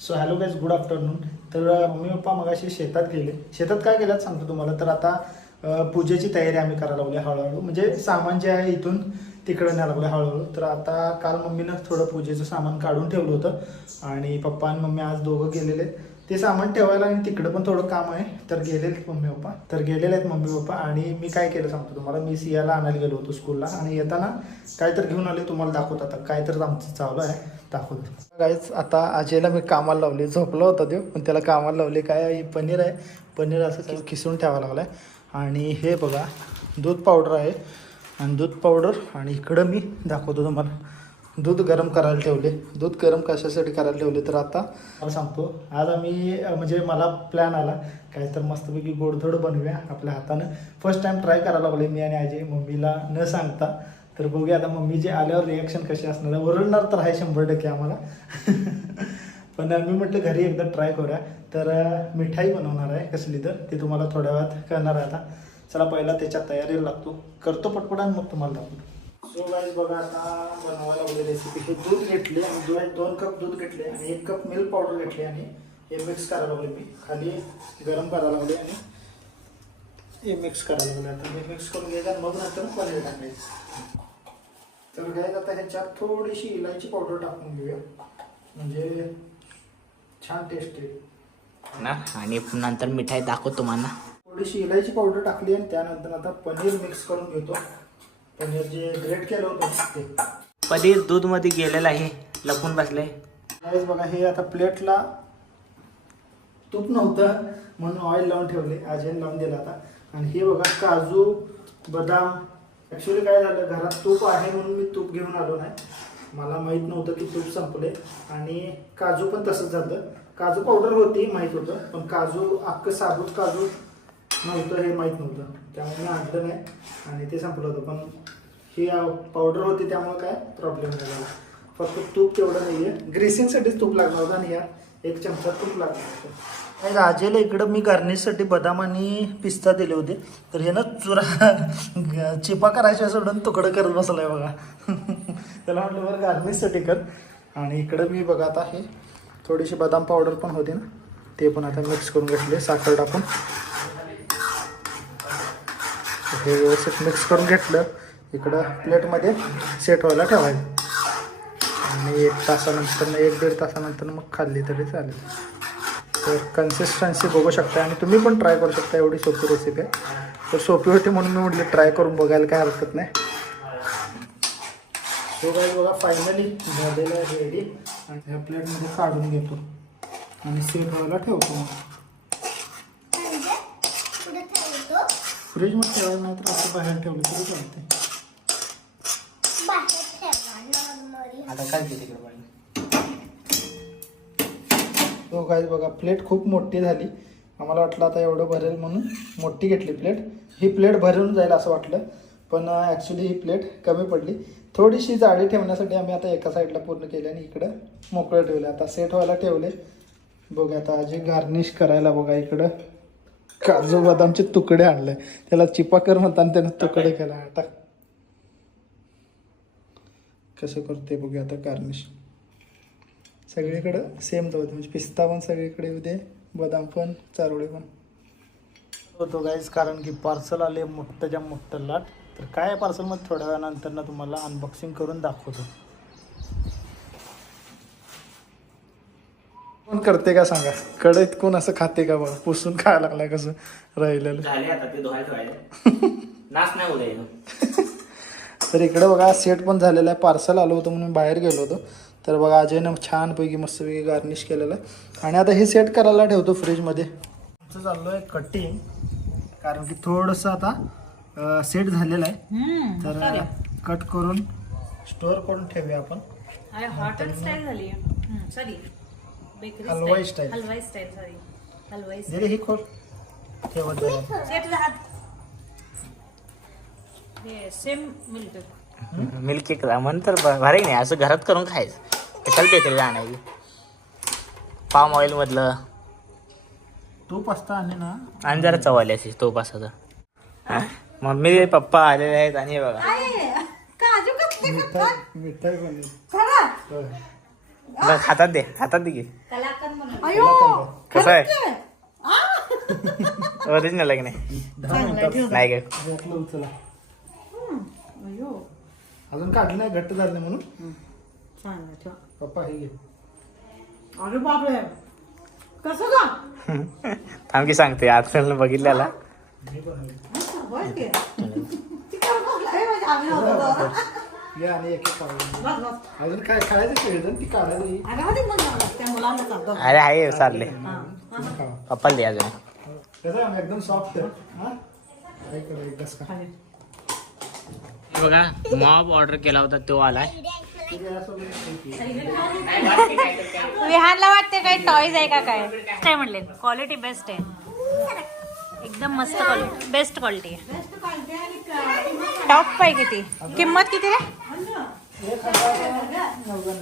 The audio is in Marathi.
So hello guys good afternoon तर मम्मी पप्पा मगाशी शेतात गेले. शेतात काय केलं सांगतो तुम्हाला? तर आता पूजेची तयारी आम्ही करायला लागली हळूहळू. म्हणजे सामान जे आहे इथून तिकडं न्यायला लागलं हळूहळू. तर आता काल मम्मीनं थोडं पूजेचं सामान काढून ठेवलं होतं. आणि पप्पा आणि मम्मी आज दोघं गेलेले. ते सामान ठेवायला आणि तिकडं पण थोडं काम आहे. तर गेलेले मम्मी पप्पा. तर गेलेले आहेत मम्मी पप्पा आणि मी काय केलं सांगतो तुम्हाला? मी सियाला आणायला गेलो होतो स्कूलला आणि येताना काय तर घेऊन आले तुम्हाला दाखवत आता. काय तर आमचं चालू आहे. दाखवतो. गाईच आता अजयला मी कामाला लावले. झोपला होता देव पण त्याला कामाला लावले. काय पनीर आहे. पनीर असं खिसून ठेवायला लागलाय. आणि हे बघा दूध पावडर आहे. आणि दूध पावडर आणि इकडं मी दाखवतो तुम्हाला. दूध गरम करायला ठेवले. दूध गरम कशासाठी करायला ठेवले तर आता मला सांगतो. आज आम्ही म्हणजे मला प्लॅन आला काय तर मस्तपैकी गोडधोड बनवूया आपल्या हातानं. फर्स्ट टाइम ट्राय करायला लागले मी आणि आजी. मम्मीला न सांगता. तर बघूया आता मम्मी जे आल्यावर रिॲक्शन कशी असणार आहे. ओरडणार तर आहे शंभर टक्के आम्हाला. पण मी म्हटलं घरी एकदा ट्राय करूया. तर मिठाई बनवणार आहे कसली तर. ते तुम्हाला थोड्या वेळात करणार आहे आता. चला पहिला त्याच्या तयारीला लागतो. करतो पटपट आणि मग तुम्हाला दाखवतो. सो गाईज बघा आता बनवायला लागली रेसिपी हे दूध घेतले आणि दोन दोन कप दूध घेतले आणि एक कप मिल्क पावडर घेतली आणि हे मिक्स करायला लागले मी. खाली गरम करायला लागले आणि हे मिक्स करायला लागले. आता हे मिक्स करून घ्यायचं आणि मग नंतर पनीर टाकायचं. तर गाईज आता ह्याच्यात थोडीशी इलायची पावडर टाकून घेऊया. म्हणजे छान टेस्ट येईल ना? आणि नंतर मिठाई दाखवतो तुम्हाला. थोडीशी इलायची पावडर टाकली आणि त्यानंतर आता पनीर मिक्स करून घेतो. पनीर जे ग्रेट केलं होतं ते. पनीर दूधमध्ये गेलेलं आहे लपून त्यावेळेस बघा हे आता प्लेटला तूप नव्हतं म्हणून ऑइल लावून ठेवले. अजयन लावून दिला आता. आणि हे बघा काजू बदाम. ॲक्च्युली काय झालं घरात तूप आहे म्हणून मी तूप घेऊन आलो नाही. मला माहीत नव्हतं की तूप संपले आणि काजू पण तसंच झालं. काजू पावडर होती माहीत होतं. पण काजू अख्खं साबूत काजू नव्हतं हे माहीत नव्हतं. त्यामुळे मी आणलं नाही आणि ते संपलं होतं. पण ही पावडर होती त्यामुळे काय प्रॉब्लेम झाला. फक्त तूप तेवढं नाही आहे ग्रेसिंगसाठीच तूप लागणार होतं आणि यात एक चमचा तूप लागणार होतं. नाही राजेला इकडं मी गार्निशसाठी बदाम आणि पिस्ता दिले होते. तर हे ना चुरा चिपा करायच्या सोडून तुकडं करत बसलाय बघा. त्याला म्हटलं बरं गार्निशसाठी कर. आणि इकडं मी बघा आता हे थोडीशी बदाम पावडर पण होती ना. ते पण आता मिक्स करून घेतले साखर टाकून. हे व्यवस्थित मिक्स करून घेतलं. इकडं प्लेटमध्ये सेट व्हायला ठेवायचं. आणि एक तासानंतर एक दीड तासानंतर मग खाल्ली तरी चालेल. तर कन्सिस्टन्सी बघू शकता आणि तुम्ही पण ट्राय करू शकता एवढी सोपी रेसिपी आहे तर सोपी होती म्हणून मी म्हटली ट्राय करून बघायला काय हरकत नाही. सो काय बघा फायनली झालेलं रेडी आणि ह्या प्लेटमध्ये काढून घेतो. आणि सेट व्हायला ठेवतो. मग फ्रीजमध्ये ठेवायला नाही तर असं बाहेर ठेवलं तरी चालते आता काय ते तिकडे तो काय बघा प्लेट खूप मोठी झाली. आम्हाला वाटलं आता एवढं भरेल म्हणून मोठी घेतली प्लेट ही प्लेट भरून जाईल असं वाटलं पण ॲक्च्युली ही प्लेट कमी पडली. थोडीशी जाडी ठेवण्यासाठी आम्ही आता एका साईडला पूर्ण केली आणि इकडं मोकळं ठेवलं. आता सेट व्हायला ठेवले. बघा आता अजून गार्निश करायला बघा इकडं. काजू बदामचे तुकडे आणले. त्याला चिपाकर म्हणतात आणि त्यानं तुकडे केला. आता कसं करते बघूया आता गार्निश सगळीकडं सेम जाऊ दे. म्हणजे पिस्ता पण सगळीकडे येऊ दे बदाम पण चारोळे पण. होतो गाईज कारण की पार्सल आले मोठ्याच्या मोठं लाट. तर काय पार्सलमध्ये थोड्या वेळानंतर ना तुम्हाला अनबॉक्सिंग करून दाखवतो. कोण करते का सांगा? कढईत कोण असं खाते का बघा? पुसून खायला लागलाय कसं राहिलेलं. झाले आता ते धुवायला ठेवायचे नाच नाही उद्या तर इकडे बघा सेट पण झालेला आहे. पार्सल आलं होतं म्हणून बाहेर गेलो होतो. तर बघा अजयनं छानपैकी मस्तपैकी गार्निश केलेलं आहे. आणि आता हे सेट करायला ठेवतो फ्रीजमध्ये आमचं चाललो आहे कटिंग कारण की थोडंसं आता सेट झालेलं आहे. तर कट करून स्टोअर करून ठेवूया आपण. हॉटेल स्टाईल झाली सॉरी बेकरी हलवाई स्टाईल हलवाई स्टाईल सॉरी हलवाई दिले ही खोल. ठेवत जाईल सेट हात. हे सेम मिल्क मिल्क केक म्हण तर भारी नाही? असं घरात करून खायचं. कशाला बेकरीला आणायची पाम ऑइल मधलं. तूप असता आणि ना. आणि जरा चवाली अशी तो पासाचा मम्मी पप्पा आलेले आहेत आणि हे बघा. काजू कसले मिठाई मिठाई बनली. खरं? होय. बस हातात दे हातात दे की. कसं आहे? ओरिजिनल आहे. की नाही? ग. अजून काढलं नाही घट्ट झालं म्हणून. पप्पा हे घे. अरे बापरे. कसं का थांब की सांगते आज बघितल्याला. पण आहे. बस की. ती करत बसलाय आम्ही नव्हतो. ये आणि एक एक काढून बस, बस. अजून काय खायचं खेळ ती काढायला येईल. अगं, होती मग मला. त्या मुलांना सांगतो. अरे आहे चालले हा. पप्पाला दे अजून कसं आहे, एकदम सॉफ्ट हा. हे बघा मॉब ऑर्डर केला होता तो आलाय विहानला वाटते काय टॉयज आहे का काय काय म्हणले क्वालिटी बेस्ट आहे एकदम मस्त क्वालिटी बेस्ट क्वालिटी आहे टॉप आहे किती किंमत किती रे నువ్వు